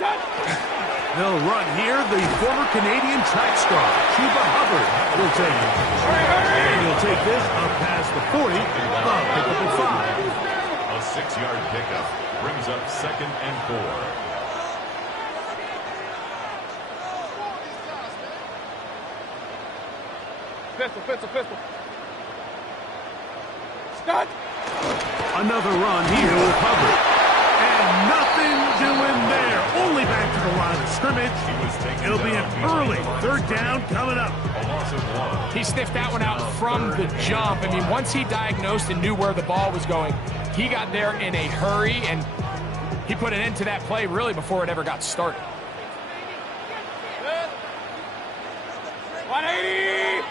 They'll run here. The former Canadian track star, Chuba Hubbard, will take it. And he'll take this up past the 40. Pick up at 5. A 6-yard pickup brings up 2nd and 4. Pistol. Start. Another run here with Hubbard. And nothing doing there. Only back to the line of scrimmage. It'll be an early 3rd down coming up. He sniffed that one out from the jump. I mean, once he diagnosed and knew where the ball was going, he got there in a hurry, and he put an end to that play really before it ever got started. 180!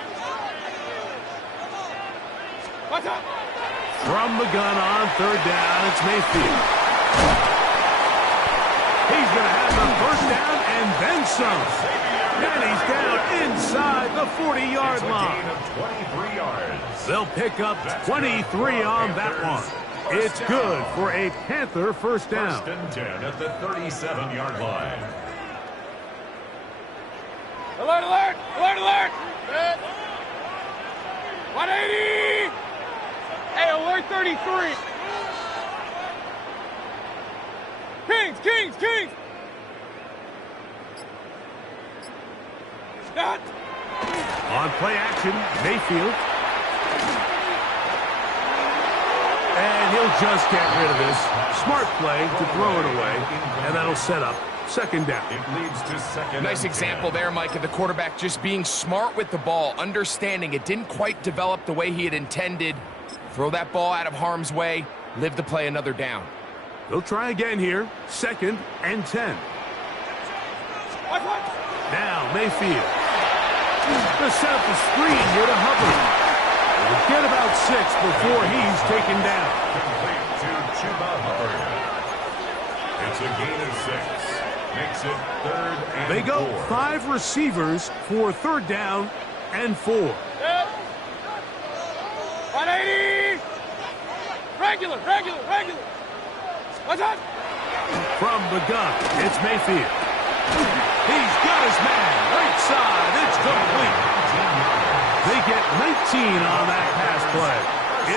What's up? From the gun on 3rd down, it's Mayfield. He's going to have the 1st down and then some. And he's down inside the 40-yard line. Gain of 23 yards. They'll pick up 23 on that one. It's good for a Panther 1st down. 1st and 10 at the 37-yard line. Alert! 180! Hey, alert 33! Kings! Stop! On play action, Mayfield. And he'll just get rid of this. Smart play to throw it away, and that'll set up 2nd down. It leads to 2nd. Nice example there, Mike, of the quarterback just being smart with the ball, understanding it didn't quite develop the way he had intended. Throw that ball out of harm's way, live to play another down. They'll try again here, 2nd and 10. Now Mayfield. They'll set up the screen here to Hubbard. We'll get about 6 before he's taken down. Complete to Chuba Hubbard. It's a gain of 6. Makes it 3rd and 4. They go 5 receivers for 3rd down and 4. 180! Regular! What's up? From the gun, it's Mayfield. He's got his man. Right side, it's complete. They get 19 on that pass play.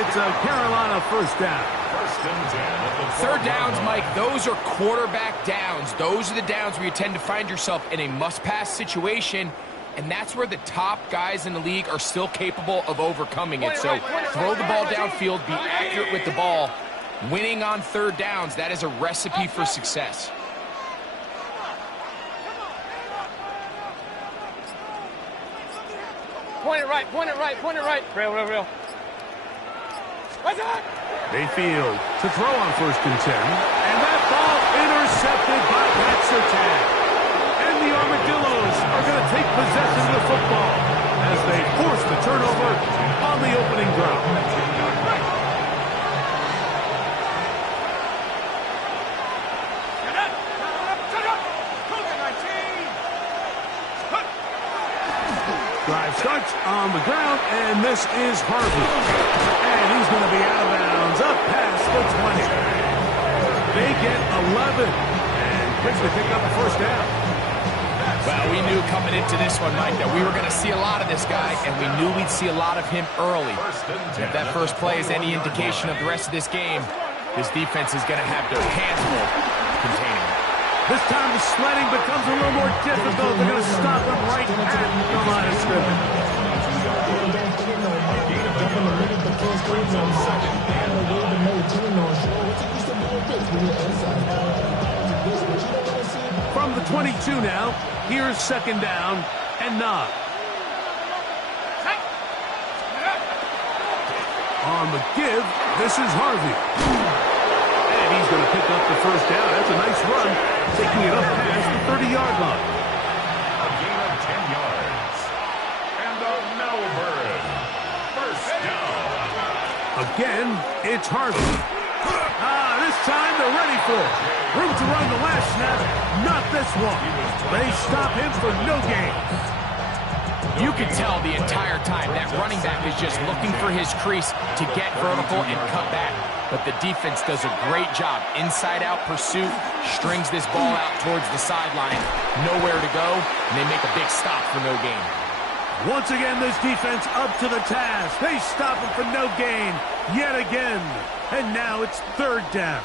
It's a Carolina 1st down. 1st and 10 at the 3rd downs, Mike, those are quarterback downs. Those are the downs where you tend to find yourself in a must-pass situation, and that's where the top guys in the league are still capable of overcoming it. So throw the ball downfield, be accurate with the ball. Winning on 3rd downs, that is a recipe for success. Point it right. Real. What's up? Mayfield to throw on 1st and 10. And that ball intercepted by Pat Surtain. And the Armadillos are going to take possession of the football as they force the turnover on the opening drive. Drive starts on the ground, and this is Harvey. And he's going to be out of bounds up past the 20. They get 11 and quickly pick up the 1st down. Well, we knew coming into this one, Mike, that we were going to see a lot of this guy, and we knew we'd see a lot of him early. If that first play is any indication of the rest of this game, this defense is going to have their hands full containing him. This time the sledding becomes a little more difficult. They're going to stop him right at the line of scrimmage. From the 22 now, here's 2nd down and 9. On the give, this is Harvey. And he's going to pick up the 1st down. That's a nice run, taking it up past the 30-yard line. A gain of 10 yards. And a Melbourne 1st down. Again, it's Harvey. This time they're ready for it. Room to run the last snap. Not this one. They stop him for no gain. You can tell the entire time that running back is just looking for his crease to get vertical and cut back. But the defense does a great job. Inside-out pursuit, strings this ball out towards the sideline. Nowhere to go, and they make a big stop for no gain. Once again, this defense up to the task. They stop him for no gain yet again. And now it's third down.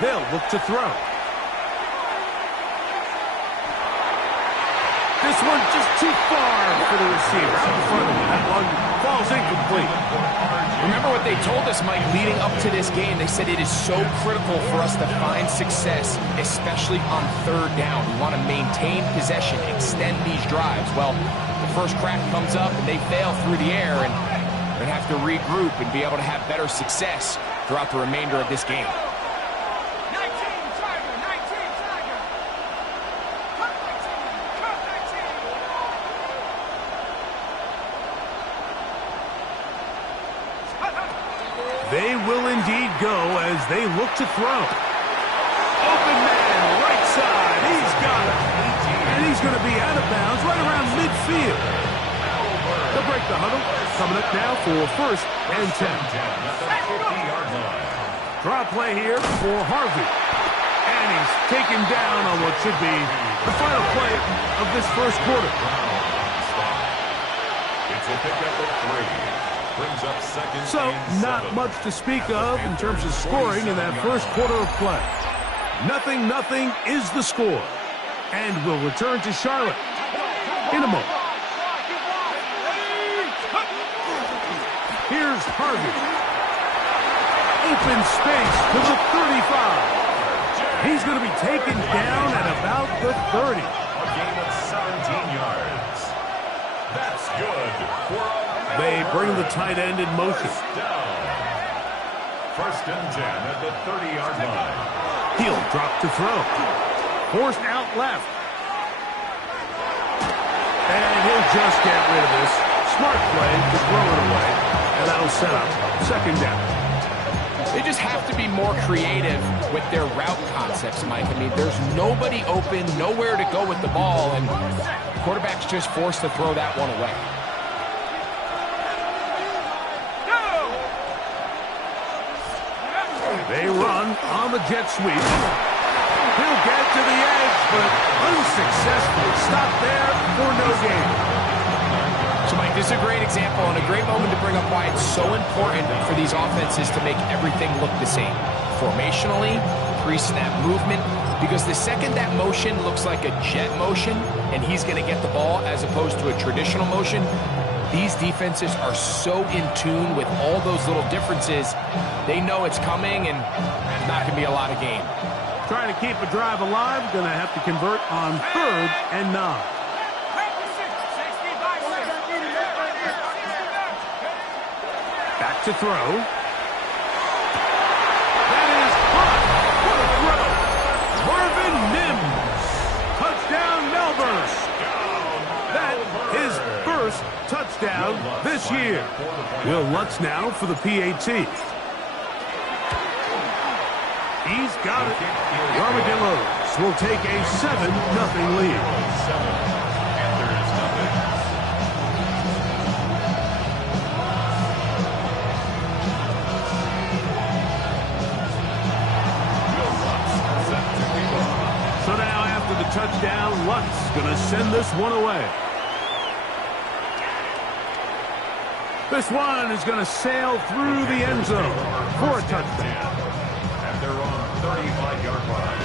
They'll look to throw. This one just too far for the receiver. Out in front of him. That one falls incomplete. Remember what they told us, Mike, leading up to this game. They said it is so critical for us to find success, especially on third down. We want to maintain possession, extend these drives. Well, the first crack comes up and they fail through the air, and they have to regroup and be able to have better success throughout the remainder of this game. They will indeed go as they look to throw. Open man, right side. He's got it. And he's going to be out of bounds right around midfield. They'll break the huddle. Coming up now for first and 10. Draw play here for Harvey. And he's taken down on what should be the final play of this first quarter. It's a pickup of 3. Brings up second. So, not much to speak of in terms of scoring in that first quarter of play. 0-0 is the score. And we'll return to Charlotte in a moment. Here's Harvey. Open space to the 35. He's going to be taken down at about the 30. A game of 17 yards. That's good for a They bring the tight end in motion. First and 10 at the 30-yard line. He'll drop to throw. Forced out left. And he'll just get rid of this. Smart play to throw it away. And that'll set up second down. They just have to be more creative with their route concepts, Mike. I mean, there's nobody open, nowhere to go with the ball, and quarterback's just forced to throw that one away. They run on the jet sweep. He'll get to the edge, but unsuccessfully stopped there for no gain. So, Mike, this is a great example and a great moment to bring up why it's so important for these offenses to make everything look the same. Formationally, pre-snap movement, because the second that motion looks like a jet motion and he's going to get the ball as opposed to a traditional motion, these defenses are so in tune with all those little differences. They know it's coming, and there's not going to be a lot of game. Trying to keep a drive alive, going to have to convert on third and 9. Back to throw. That is hot. What a throw. Marvin Mims. Touchdown, Melbourne. That is first touchdown this year. Will Lutz now for the PAT. He's got it. The Armadillos will take a 7-0 lead. So now after the touchdown, Lutz going to send this one away. This one is going to sail through the end zone for a touchdown. And they're on 35-yard line.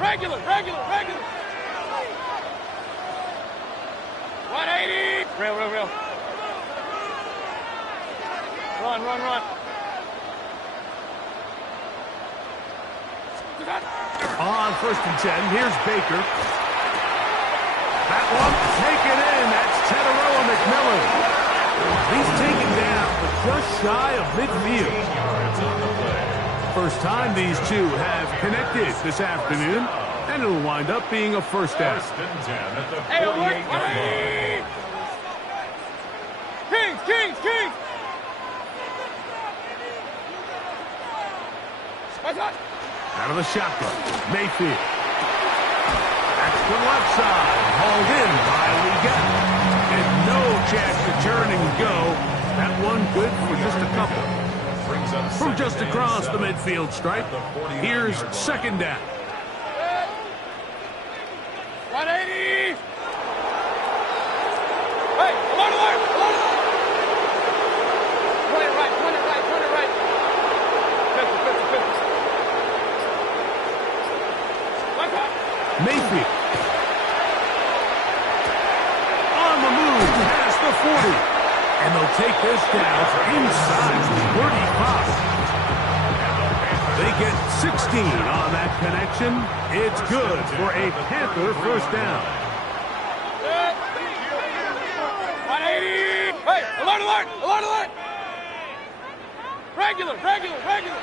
Regular. 180. Real. Run. On first and 10, here's Baker. That one taken in. That's Teteroa McMillan. He's taken down, but just shy of midfield. First time these two have connected this afternoon, and it'll wind up being a first down. Hey, Kings, Kings, Kings! Out of the shotgun, Mayfield. That's the left side, hauled in by Leggett. And no chance to turn and go. That one good for just a couple. From just across the midfield stripe, here's second down. 180! Hey, alert, alert, alert, alert! Point it right, point it right, point it right. 50, 50, 50. Mayfield. On the move, past the 40. And they'll take this down inside the 35. They get 16 on that connection. It's good for a Panther first down. 180! Hey, alert, alert, alert, alert! Regular, regular, regular.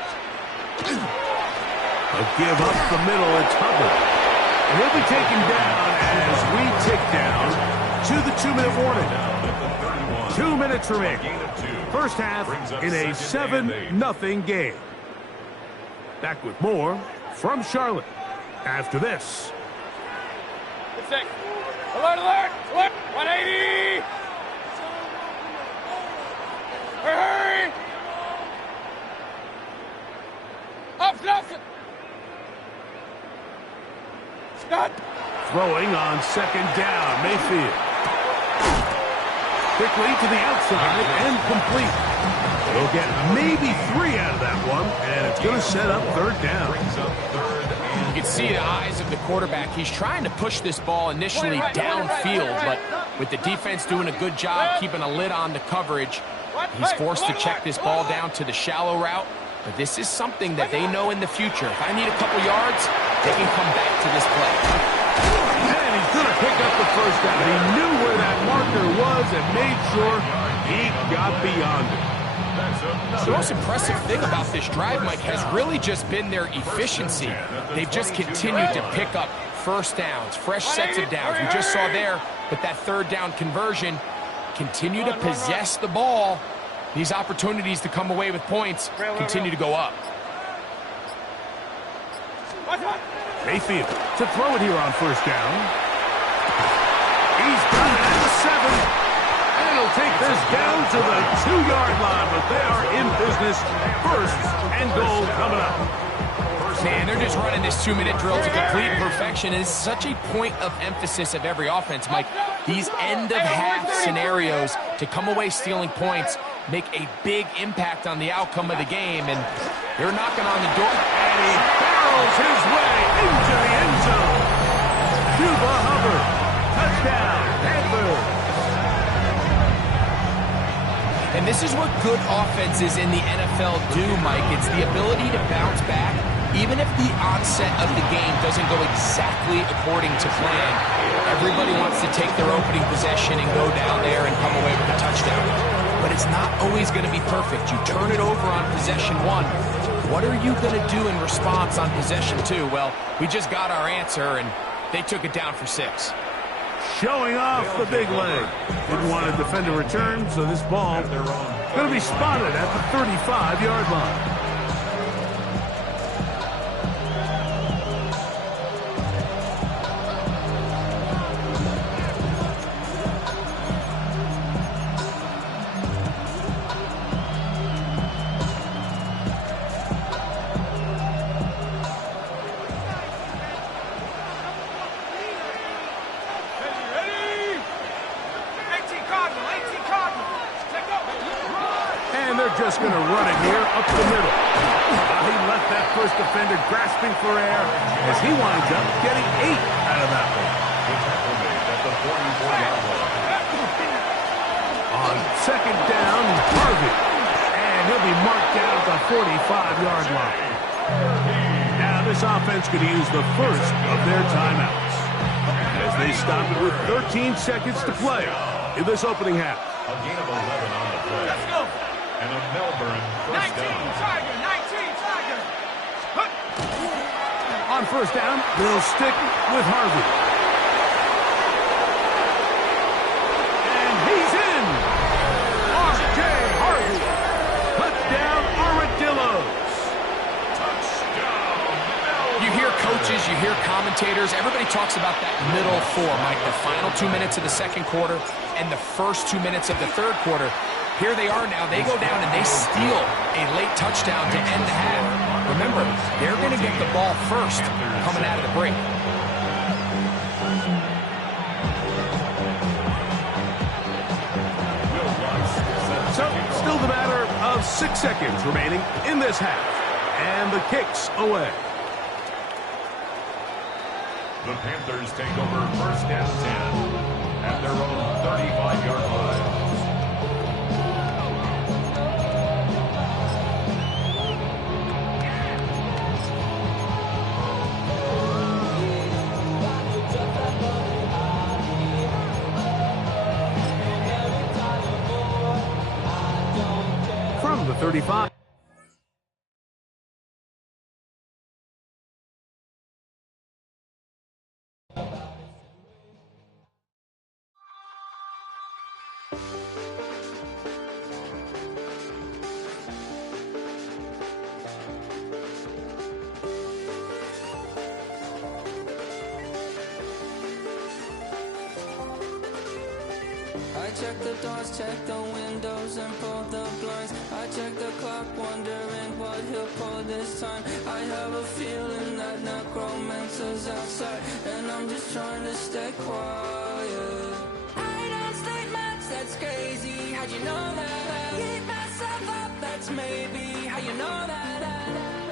A give up the middle, it's Hubbard. And he'll be taken down as we tick down to the 2-minute warning. 2 minutes remaining. First half in a 7-0 game. Back with more from Charlotte after this. Alert, alert, alert! 180! Hurry, hurry! Up. Scott! Throwing on second down, Mayfield. Quickly to the outside and complete. They'll get maybe 3 out of that one, and it's going to set up third down. You can see the eyes of the quarterback. He's trying to push this ball initially downfield, but with the defense doing a good job keeping a lid on the coverage, he's forced to check this ball down to the shallow route. But this is something that they know in the future. If I need a couple yards, they can come back to this play. And he's going to pick up the first down. He knew where that marker was and made sure he got beyond it. The most impressive thing about this drive, Mike, has really just been their efficiency. They've just continued to pick up first downs, fresh sets of downs. We just saw there with that third down conversion, continue to possess the ball. These opportunities to come away with points continue to go up. Mayfield to throw it here on first down. He's got it at the 7. And he'll take this down to the 2-yard line, but they are in business. First and goal coming up. Man, they're just running this 2-minute drill to complete perfection, and it's such a point of emphasis of every offense, Mike. These end-of-half scenarios to come away stealing points make a big impact on the outcome of the game, and they're knocking on the door. And he barrels his way into the end zone. Cuba Hubbard, touchdown, Panthers. And this is what good offenses in the NFL do, Mike. It's the ability to bounce back, even if the onset of the game doesn't go exactly according to plan. Everybody wants to take their opening possession and go down there and come away with a touchdown. But it's not always going to be perfect. You turn it over on possession 1. What are you going to do in response on possession 2? Well, we just got our answer, and they took it down for 6. Showing off the big leg. Didn't want to defend a return, so this ball going to be spotted at the 35-yard line. Just going to run it here up the middle. He left that first defender grasping for air as he winds up getting 8 out of that one. On second down, Harvey. And he'll be marked down at the 45-yard line. Now this offense could use the first of their timeouts. As They stop it with 13 seconds to play in this opening half. A gain of 11 on the play. Let's go. And a Melbourne first 19 down. Tiger, 19 Tiger. On first down, they'll stick with Harvey. And he's in. R.J. Harvey. Touchdown, Armadillos. Touchdown. You hear coaches, you hear commentators, everybody talks about that middle four, Mike, the final 2 minutes of the second quarter and the first 2 minutes of the third quarter. Here they are now. They go down and they steal a late touchdown to end the half. Remember, they're going to get the ball first coming out of the break. So, still the matter of 6 seconds remaining in this half. And the kick's away. The Panthers take over first and 10 at their own 35-yard line. From the 35. I check the doors, check the windows, and pull the blinds. I check the clock, wondering what he'll pull this time. I have a feeling that necromancer's outside, and I'm just trying to stay quiet. I don't state much, that's crazy. How'd you know that? Keep myself up, that's maybe how you know that.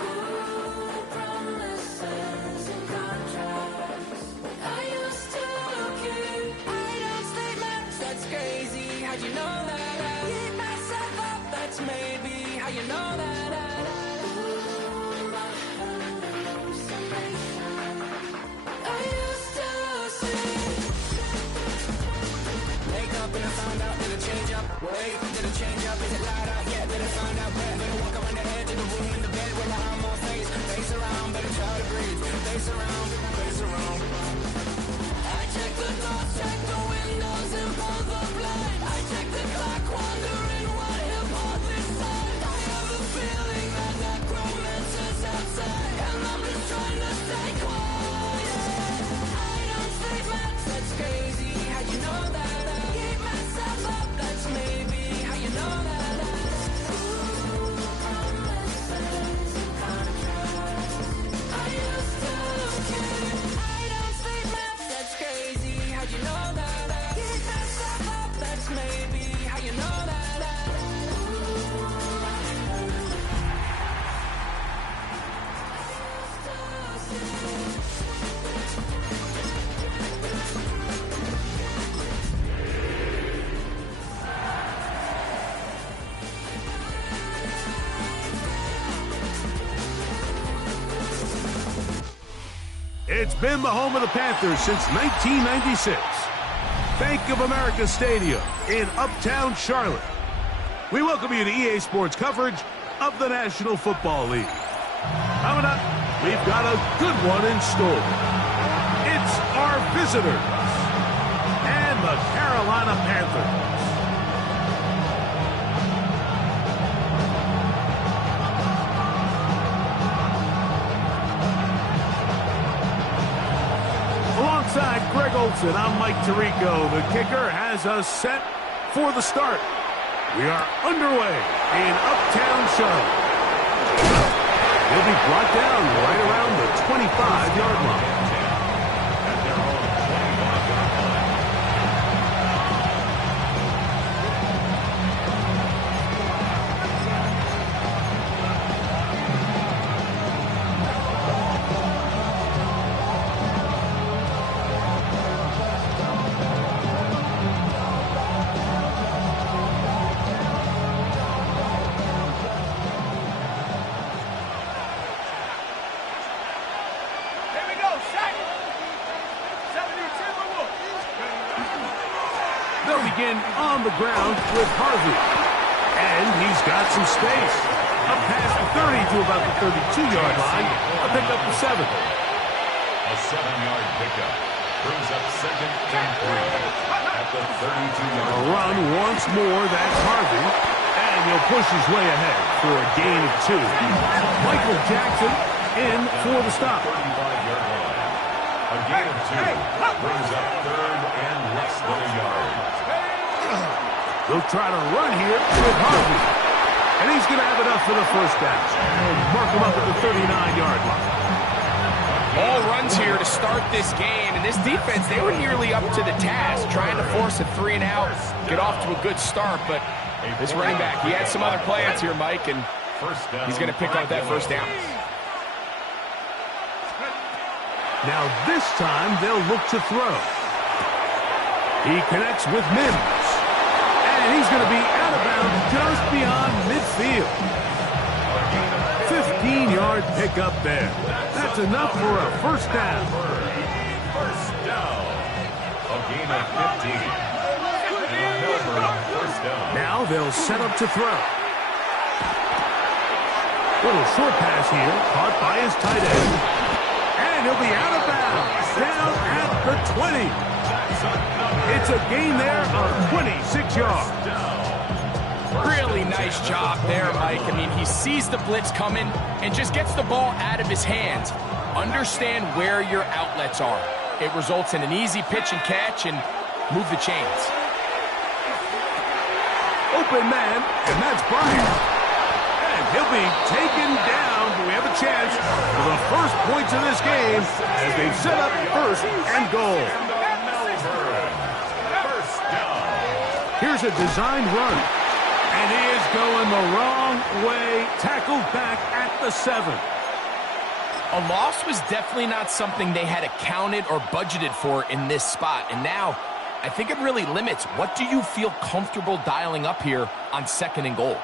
Ooh, promises and contracts I used to keep. I don't state much, that's crazy. How'd you know that? Keep myself up, that's maybe how you know that. Ooh, my hallucination I used to see. Wake up and I found out, did it change up? Wait, did it change up? Is it light out? Yeah, did it find out? Better walk around the edge of the room in the bed with my arm on face around, better try to breathe. Face around, face around. I check the doors, check the windows, and pull the blinds. I check the clock, wondering what he'll pull this time. I have a feeling that necromancer's outside, and I'm just trying to stay quiet. I don't sleep much, that's crazy. How you know that? Keep myself up, that's maybe how you know that. Ooh, promises and contracts I used to keep. I don't sleep much, that's crazy. How'd you know that? Keep myself up, that's maybe how you know that. It's been the home of the Panthers since 1996. Bank of America Stadium in Uptown Charlotte. We welcome you to EA Sports coverage of the National Football League. Coming up, we've got a good one in store. It's our visitors and the Carolina Panthers. Alongside Greg Olson, I'm Mike Tirico. The kicker has us set for the start. We are underway in Uptown Charlotte. He'll be brought down right around the 25-yard line. At their own 25-yard line. Here we go, sack. 72 Timberwolves. They'll begin on the ground with Harvey. And he's got some space. Up past the 30 to about the 32-yard line. A pickup to 7. A 7-yard pickup brings up 2nd and 3 at the 32-yard A line. run once more, that's Harvey. And he'll push his way ahead for a gain of 2. Michael Jackson in for the stop. 35-yard line. A gain of 2 brings up 3rd and less than a yard. They'll try to run here with Harvey. And he's going to have enough for the first down. They'll mark him up at the 39-yard line. All runs here to start this game. And this defense, they were nearly up to the task, trying to force a 3-and-out, get off to a good start. But this running back, he had some other plans here, Mike, and he's going to pick up that first down. Now this time they'll look to throw. He connects with Mims. And he's going to be out of bounds just beyond midfield. 15-yard pickup there. That's enough for a first down. First down. A gain of 15. And Milburn, first down. Now they'll set up to throw. Little short pass here, caught by his tight end. And he'll be out of bounds, down at the 20. It's a gain there of 26 yards. Really nice job there, Mike. I mean, he sees the blitz coming and just gets the ball out of his hands. Understand where your outlets are. It results in an easy pitch and catch and move the chains. Open man, and that's Bryant. And he'll be taken down, but we have a chance for the first points of this game as they set up 1st and goal. First down. Here's a designed run. And he is going the wrong way. Tackled back at the 7. A loss was definitely not something they had accounted or budgeted for in this spot. And now, I think it really limits what do you feel comfortable dialing up here on 2nd and goal.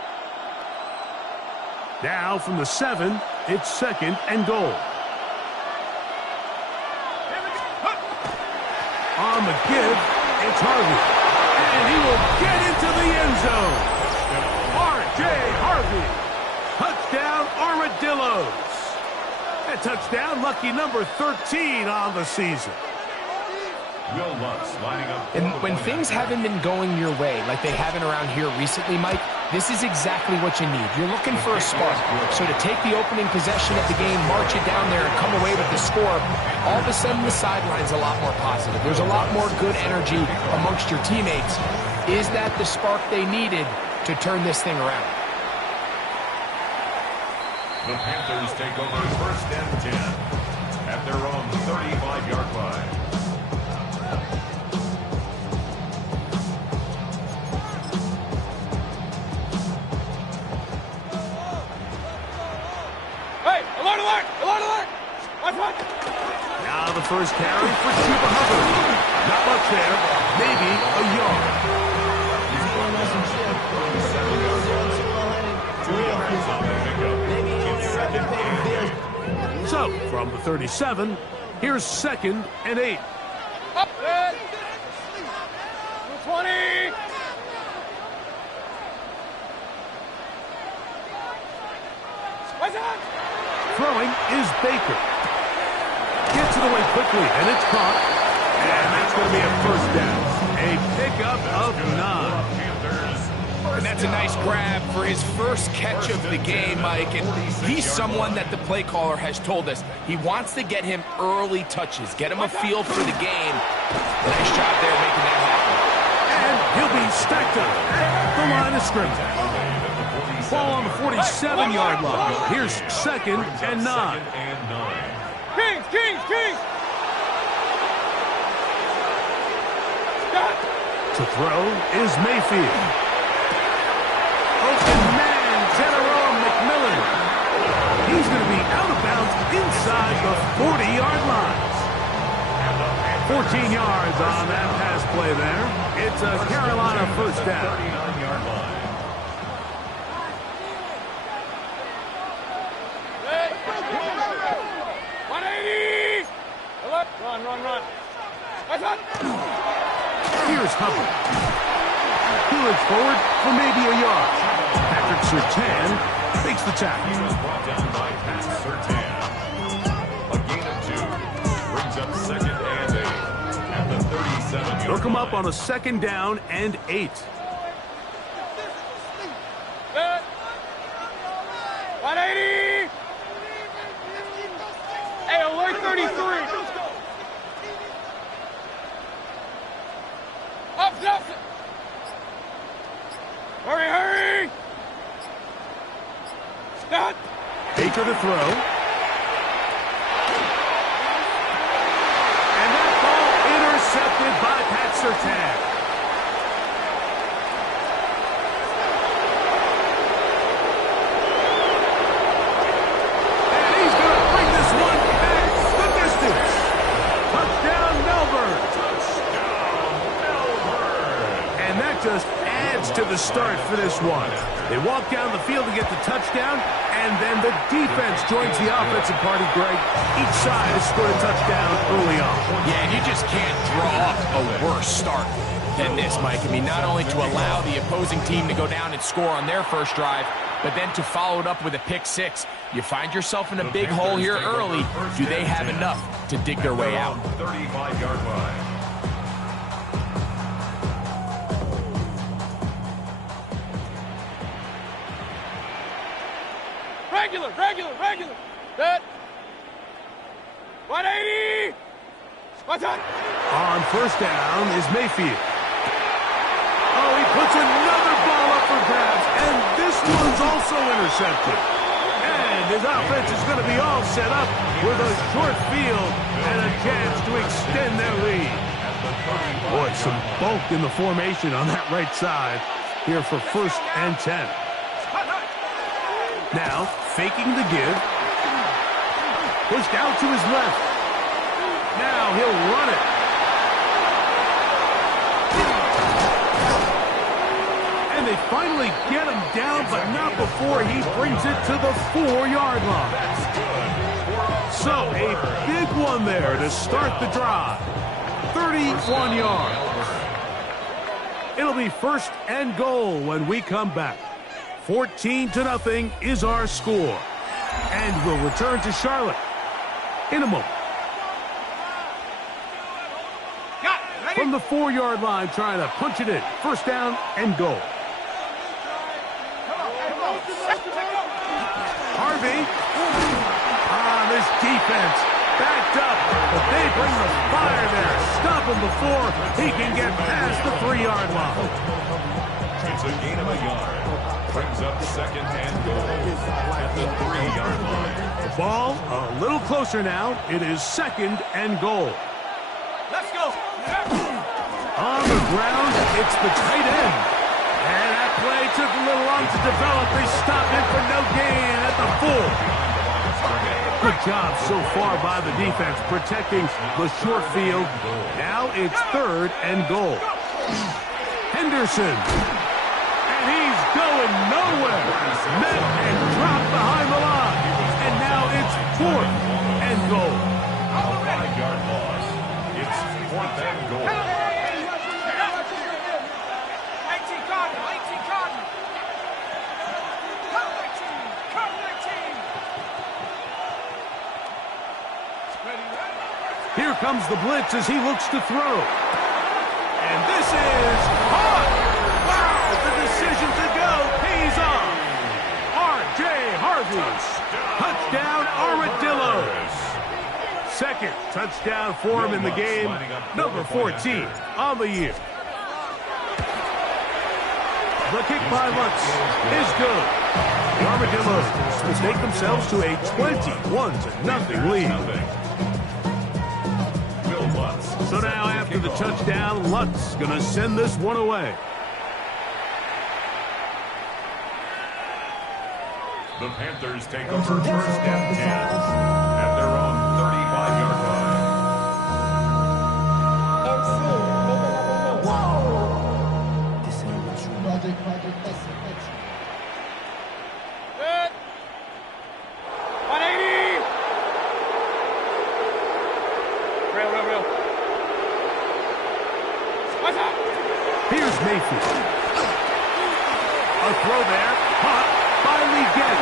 Now from the 7, it's 2nd and goal. On the give, it's Harvey. And he will get into the end zone. R.J. Harvey. Touchdown, Armadillos. A touchdown, lucky number 13 on the season. Will Lutz lining up. And when things haven't been going your way, like they haven't around here recently, Mike, this is exactly what you need. You're looking for a spark. So to take the opening possession of the game, march it down there, and come away with the score, all of a sudden the sideline's a lot more positive. There's a lot more good energy amongst your teammates. Is that the spark they needed to turn this thing around? The Panthers take over 1st and 10 at their own 35-yard line. Hey, alert, alert, alert, alert! Watch, watch! Now the first carry for Chuba Hubbard. Not much there, maybe a yard. So, from the 37, here's 2nd and 8. Up! 20! Watch out! Throwing is Baker. Gets it away quickly, and it's caught. And that's going to be a first down. A pickup of 9. And that's a nice grab for his first catch of the game, Mike. And he's someone that the play caller has told us he wants to get him early touches, get him a feel for the game. Nice job there making that happen. And he'll be stacked up at the line of scrimmage. Ball on the 47-yard line. Here's 2nd and 9. Kings, Kings, Kings! To throw is Mayfield. Open man, General McMillan. He's going to be out of bounds inside the 40-yard line. 14 yards on that pass play there. It's a Carolina first down. 39-yard line. Hey! 180! Alert! Run, run, run. Watch out! Here's cover. Heelage forward for maybe a yard. Patrick Surtain makes the tackle. Brought down by Pat Surtain. A gain of 2. Brings up 2nd and 8 at the 37-yard Look him up line. on a 2nd down and 8. Good. 180. Hey, alert 33. Up, up. Hurry, hurry. Stop. Baker to throw. And that ball intercepted by Pat Surtain. And he's going to bring this one back the distance. Touchdown, Melbourne. And that just adds to the start for this one. They walk down the field to get the touchdown, and then the defense joins the offensive party, Greg. Each side has scored a touchdown early on. Yeah, and you just can't draw up a worse start than this, Mike. I mean, not only to allow the opposing team to go down and score on their first drive, but then to follow it up with a pick six. You find yourself in a big hole here early. Do they have enough to dig their way out? 35-yard line. Regular. Good. 180. What's up? On first down is Mayfield. Oh, he puts another ball up for grabs, and this one's also intercepted. And his offense is going to be all set up with a short field and a chance to extend their lead. Boy, some bulk in the formation on that right side here for 1st and 10. Now, faking the give. Pushed out to his left. Now he'll run it. And they finally get him down, but not before he brings it to the 4-yard line. So, a big one there to start the drive. 31 yards. It'll be 1st and goal when we come back. 14-0 is our score. And we'll return to Charlotte in a moment. From the 4-yard line, trying to punch it in. 1st down and goal. Harvey. This defense backed up, but they bring the fire there. Stop him before he can get past the 3-yard line. It's a gain of a yard. Brings up 2nd and goal at the 3-yard line. The ball a little closer now. It is 2nd and goal. Let's go. On the ground, it's the tight end. And that play took a little long to develop. They stopped it for no gain at the 4. Good job so far by the defense protecting the short field. Now it's 3rd and goal. Henderson. And he's going nowhere. Met and dropped behind the line. And now it's 4th and goal. A 5-yard loss. It's 4th and goal. 18 Cardinal. Come 19. Here comes the blitz as he looks to throw. And this is hot. Wow, the decision to go pays off. R.J. Harvey. Touchdown, Armadillos. 2nd touchdown for him in the game. Number 14 on the year. The kick by Lutz is good. The Armadillos mistake themselves to a 21-0 lead. So now after the touchdown, Lutz gonna send this one away. The Panthers take over 1st and 10 at their own 35-yard line. Good. 180. Real. What's up? Mayfield. A throw there, caught by Legette.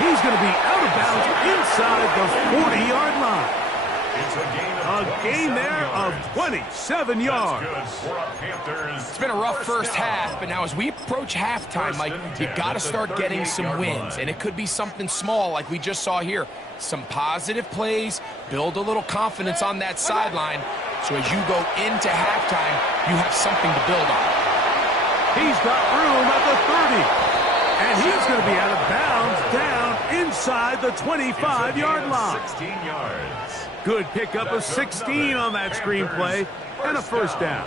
He's going to be out of bounds inside the 40-yard line. It's A gain there of 27 yards. It's been a rough first half, but now as we approach halftime, Mike, you got to start getting some wins, and it could be something small like we just saw here. Some positive plays, build a little confidence on that sideline, so as you go into halftime, you have something to build on. He's got room at the 30, and he's going to be out of bounds down inside the 25-yard line. 16 yards. Good pickup of 16 on that screenplay, and a first down.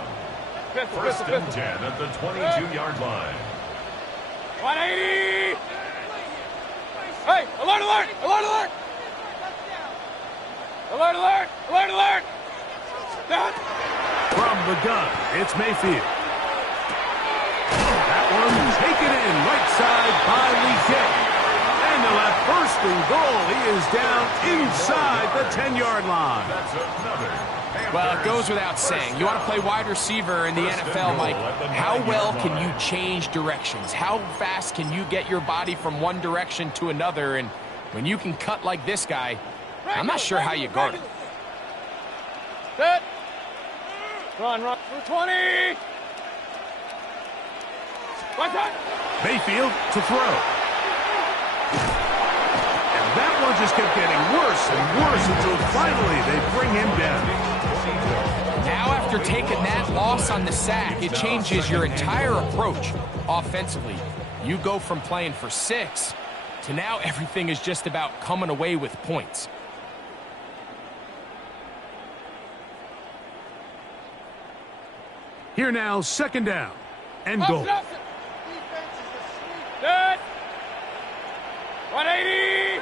First and 10 at the 22-yard line. 180! Hey, alert, alert, alert, alert! Alert, alert, alert, alert! Down. From the gun, it's Mayfield. That one taken in right side by Legette. And they'll have first and goal. He is down inside the 10-yard line. That's another. Well, it goes without saying. You want to play wide receiver in the NFL, Mike. How well can you change directions? How fast can you get your body from one direction to another? And when you can cut like this guy, I'm not sure how you guard him. Set. Run, run for 20. One time. Mayfield to throw. And that one just kept getting worse and worse until finally they bring him down. Now after taking that loss on the sack, it changes your entire approach offensively. You go from playing for 6 to now everything is just about coming away with points. Here now, second down and goal. Set. 180.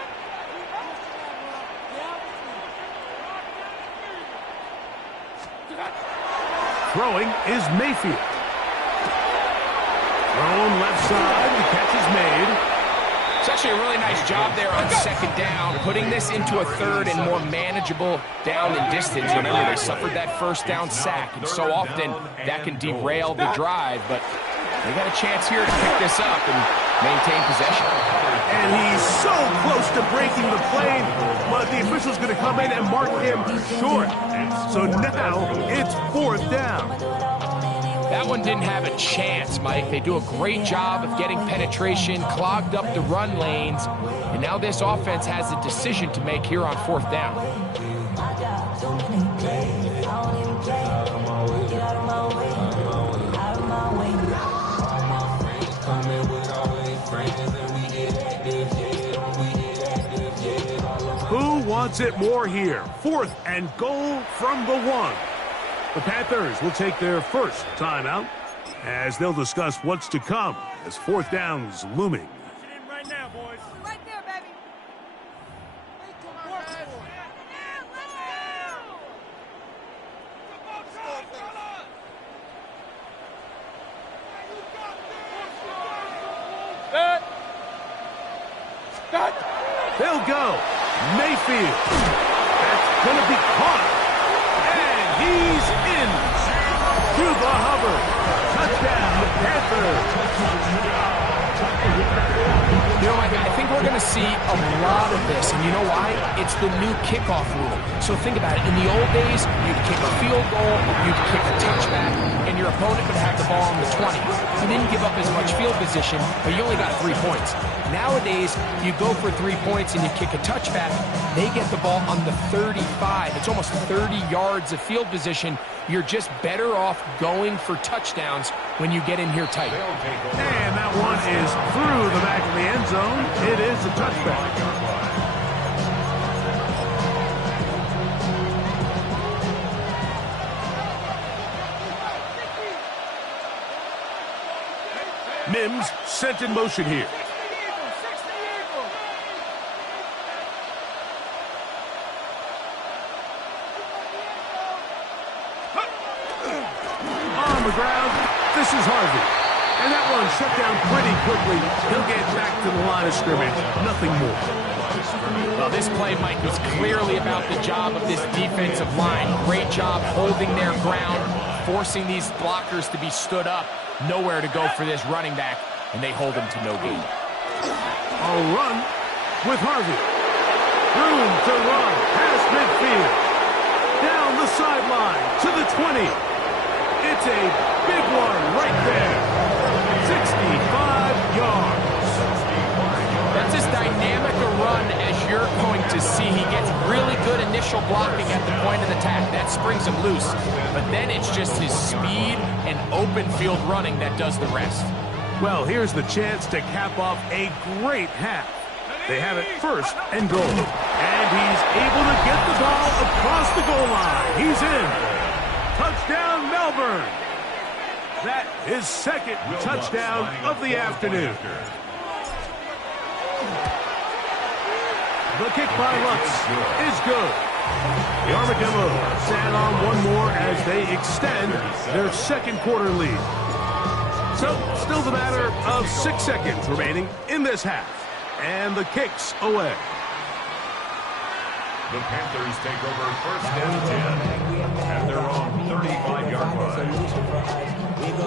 Throwing is Mayfield. Thrown left side, the catch is made. It's actually a really nice job there on second down, putting this into a third and more manageable down and distance. Remember, they suffered that first down sack, and so often that can derail the drive, but they got a chance here to pick this up and maintain possession. And he's so close to breaking the plane, but the official's going to come in and mark him short. So now it's fourth down. That one didn't have a chance, Mike. They do a great job of getting penetration, clogged up the run lanes, and now this offense has a decision to make here on fourth down. Who wants it more here? Fourth and goal from the 1. The Panthers will take their first timeout as they'll discuss what's to come as fourth down's looming. Right now, boys. Right there, baby. Set. Set. They'll go. Mayfield. That's going to be caught. And he's in. Cuba Hubbard. Touchdown, Panthers. You know, Mike, I think we're going to see a lot of this, and you know why? It's the new kickoff rule. So think about it. In the old days, you'd kick a field goal, you'd kick a touchback, and your opponent would have the ball on the 20. You didn't give up as much field position, but you only got 3 points. Nowadays, you go for 3 points and you kick a touchback, they get the ball on the 35. It's almost 30 yards of field position. You're just better off going for touchdowns when you get in here tight. And that one is through the back of the end zone. It is a touchback. Mims sent in motion here. On the ground, this is Harvey. And that one shut down pretty quickly. He'll get back to the line of scrimmage. Nothing more. Well, this play, Mike, was clearly about the job of this defensive line. Great job holding their ground, forcing these blockers to be stood up. Nowhere to go for this running back, and they hold him to no gain. A run with Harvey. Room to run past midfield. Down the sideline to the 20. It's a big one right there. 65 yards. That's as dynamic a run as you're going to see. He gets really good initial blocking at the point of attack. That springs him loose. But then it's just his speed and open field running that does the rest. Well, here's the chance to cap off a great half. They have it first and goal. And he's able to get the ball across the goal line. He's in. Touchdown, Melbourne. That is second touchdown of the afternoon. The kick by Lutz is good. The Armadillos stand on one more as they extend their second quarter lead. So, still the matter of 6 seconds remaining in this half. And the kick's away. The Panthers take over first and 10 at their own 35-yard line.